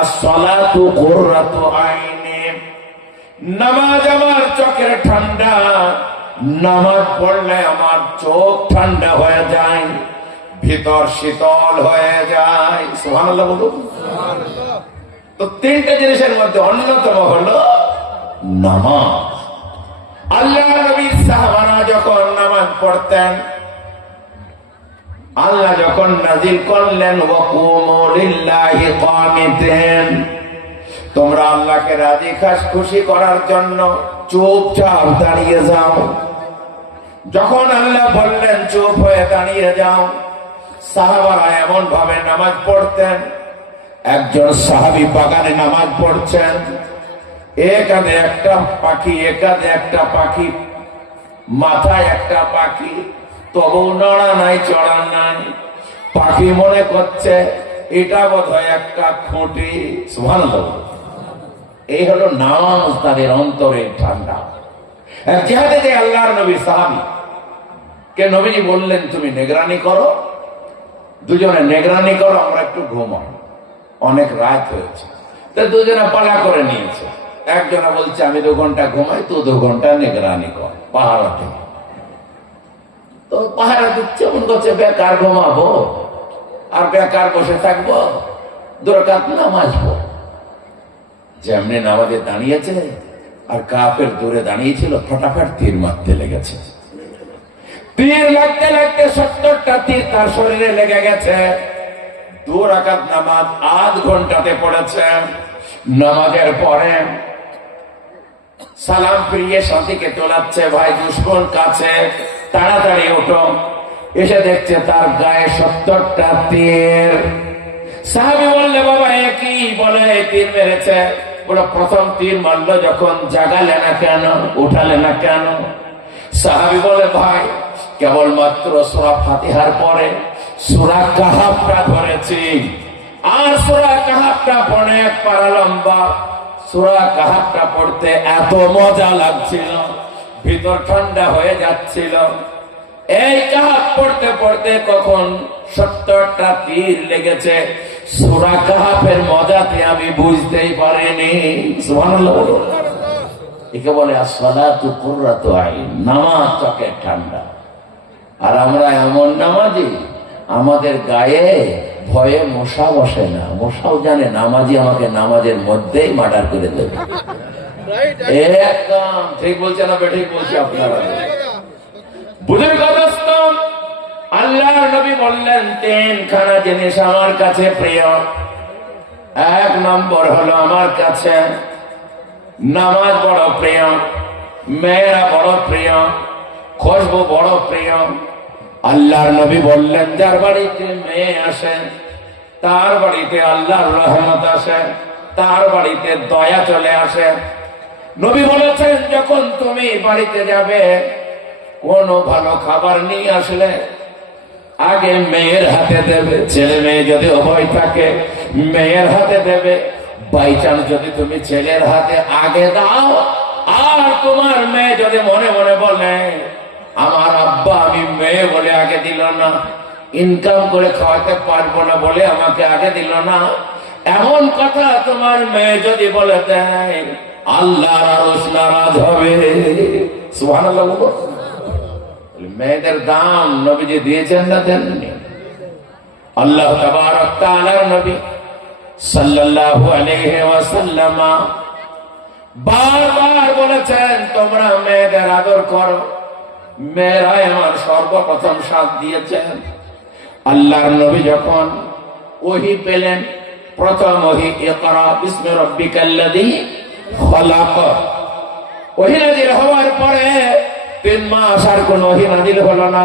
as-salatu qurratu আইনি, নামাজ আমার চোখের ঠান্ডা, নামাজ পড়লে আমার চোখ ঠান্ডা হয়ে যায়, ভিতর শীতল হয়ে যায়। সুবহানাল্লাহ বলুন। তো তিনটা জিনিসের মধ্যে অন্যতম হলো নামাজ। আল্লাহ নবীর সাহাবারা যখন নামাজ পড়তেন, আল্লাহ যখন নাযিল করলেন ওয়াকুমু লিল্লাহি কানিতিন, তোমরা আল্লাহকে রাজি খুশি করার জন্য চুপচাপ দাঁড়িয়ে যাও। যখন আল্লাহ বললেন চুপ হয়ে দাঁড়িয়ে যাও, সাহাবারা এমন ভাবে নামাজ পড়তেন, একজন সাহাবী বাগানে নামাজ পড়ছেন, একাদে একটা পাখি, একাদে একটা পাখি, মাথায় একটা পাখি, তবু নড়া নাই চড়া নাই। পাখি মনে করছে এটা বোধহয় একটা খুঁটি। সুবহানাল্লাহ। এই হলো নামাজ, তাদের অন্তরের ঠান্ডা। জিহাদে যে আল্লাহর নবী সাহাবী কে নবীজি বললেন তুমি নিগরানি করো, দুজনে নিগরানি করো, আমরা একটু ঘুমাই, অনেক রাত হয়েছে। তো দুজনে পালা করে নিয়েছে। একজনে বলছে আমি 2 ঘন্টা ঘুমাই, তুই 2 ঘন্টা নিগরানি কর, পাহারা থেকে। তো পাহারা দিচ্ছে, মন করছে বেকার ঘুমাবো আর বেকার বসে থাকবো, 2 রাকাত নামাজ পড়ব। যেমনি নামাজে দাঁড়িয়েছে আর কাফের দূরে দাঁড়িয়েছিল, ফটাফট তীর মারতে লেগেছে। তীর লাগতে লাগতে 70টা তীর তার শরীরে লেগে গেছে। 2 রাকাত নামাজ আধ ঘন্টাতে পড়েছে। নামাজের পরে সালাম ফিরিয়ে সাথীকে তোলাচ্ছে, ভাই দুশমন কাছে, তাড়াতাড়ি ওঠো। এসে দেখছে তার গায়ে 70টা তীর। সাহাবী বললে বাবা একই বলে তীর মেরেছে। বলে প্রথম তীর মারলো যখন জাগালে না কেন, উঠালে না কেন? সাহাবী বলে ভাই কেবলমাত্র সূরা ফাতিহার পরে সূরা কাহাফটা ধরেছি, আর সূরা কাহাফটা অনেক পারা লম্বা। সূরা কাহাফটা পড়তে এত মজা লাগছিল, ভিতর ঠান্ডা হয়ে যাচ্ছিল। এই কাহাফ পড়তে পড়তে কখন 70টা তীর লেগেছে, সূরা কাহাফের মজাতে আমি বুঝতেই পারিনি। সুবহানাল্লাহ। একে বলে as-salatu qurratu আইন, নামাজ চোখের ঠান্ডা। আর আমরা এমন নামাজি, আমাদের গায়ে ভয়ে মশা বসে না। মশাও জানে নামাজি আমাকে নামাজের মধ্যেই মার্ডার করে দেবে। একদম ঠিক বলছে না? ঠিক বলছে আপনারা? বুঝেন কথা? আল্লাহর নবী বললেন 3খানা জিনিস আমার কাছে প্রিয়। 1 নম্বর হলো আমার কাছে নামাজ বড় প্রিয়, মেয়েরা বড় প্রিয়, খুশবু বড় প্রিয়। আল্লাহর নবী বললেন যার বাড়িতে মেয়ে আসে তার বাড়িতে আল্লাহর রহমত আসে, তার বাড়িতে দয়া চলে আসে। নবী বলেছেন যখন তুমি বাড়িতে যাবে, কোন ভালো খাবার নিয়ে আসলে আগে মেয়ের হাতে দেবে। ছেলে মেয়ে যদি উভয় থাকে মেয়ের হাতে দেবে। বাই চান্স যদি তুমি ছেলের হাতে আগে দাও, আর তোমার মেয়ে যদি মনে মনে বলে আমার আব্বা আমি মেয়ে বলে আগে দিল না, ইনকাম করে খাওয়াতে পারবো না বলে আমাকে আগে দিল না, এমন কথা তোমার মেয়ে যদি বলে দেয়, আল্লাহর আরশ নারাজ হবে। সুবহানাল্লাহ। মেয়েদের দাম নবীজি দিয়েছেন না দেননি? আল্লাহ তাবারক তাআলার নবী সাল্লাল্লাহু আলাইহি ওয়াসাল্লাম বারবার বলেছেন তোমরা মেয়েদের আদর করো, মেয়েরাই আমার সর্বপ্রথম সাথ দিয়েছেন। আল্লাহর নবী যখন ওহী পেলেন, প্রথম ওহী ইকরা বিসমি রাব্বিকাল্লাযী খলাক, ওহী নাযিল হওয়ার পরে 3 মাস আর কোন ওহী নাযিল হলো না।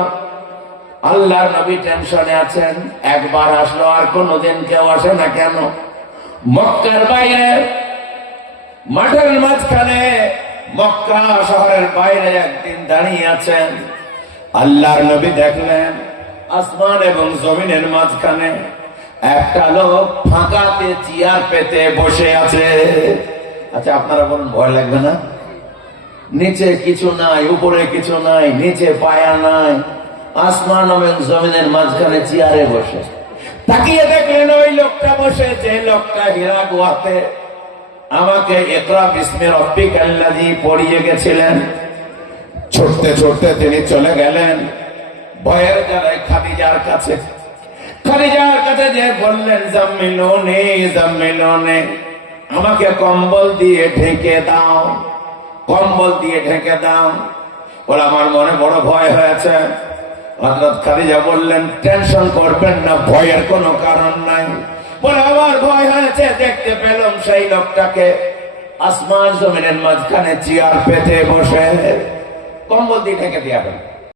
আল্লাহর নবী টেনশনে আছেন, একবার আসলো আর কোনদিন কেউ আসে না কেন? মক্কার বাইরে মাঠের মাঝখানে, মক্কা শহরের বাইরে একদিন দাঁড়িয়ে আছেন। আল্লাহর নবী দেখলেন আসমান এবং জমিনের মাঝখানে একটা লোক ফাঁকাতে চেয়ার পেতে বসে আছে। আচ্ছা আপনারা বলুন ভয় লাগবে না? নিচে কিছু নাই, উপরে কিছু নাই, নিচে পায়া নাই, আসমান এবং জমিনের মাঝখানে চেয়ারে বসে। তাকিয়ে দেখলেন ওই লোকটা বসে, যে লোকটা হীরা গুহাতে আমাকে ইকরা বিসমি রাব্বিকাল্লাযী পড়িয়ে গেছিলেন। ছুটতে ছুটতে তিনি চলে গেলেন ভয়ের জ্বালায় খাদিজার কাছে। খাদিজার কাছে যে বললেন, জাম্মিলুনি জাম্মিলুনি, আমাকে কম্বল দিয়ে ঢেকে দাও, কম্বল দিয়ে ঢেকে দাও। বলে আমার মনে বড় ভয় হয়েছে। হযরত খাদিজা বললেন, টেনশন করবেন না, ভয়ের কোনো কারণ নাই। বলে আমার ভয় হয়েছে, দেখতে পেলাম সেই লোকটাকে আসমান জমিনের মাঝখানে চেয়ার পেতে বসে। কম্বল দিয়ে ঢেকে দিয়া গেল।